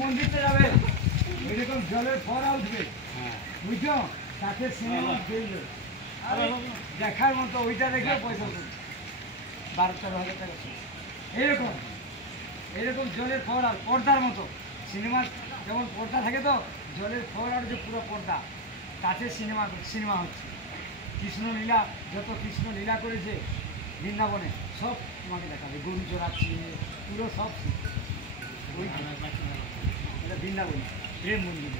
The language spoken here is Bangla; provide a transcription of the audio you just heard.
মন্দিরতে যাবে এরকম জলের ফোয়ারা উঠবে বুঝছো তাতে সিনেমা দেখবে দেখার মতো ওইটা দেখে পয়সা 12-13 হাজার টাকা এইরকম এইরকম জলের ফোয়ারা পর্দার মতো সিনেমার যেমন পর্দা থাকে তো জলের ফোয়ারার যে পুরো পর্দা তাতে সিনেমা হচ্ছে কৃষ্ণলীলা যত কৃষ্ণ লীলা করেছে বৃন্দাবনে সব তোমাকে দেখাবে গরু চড়াচ্ছে পুরো সব ওই এটা বৃন্দাবনে প্রেম মন্দির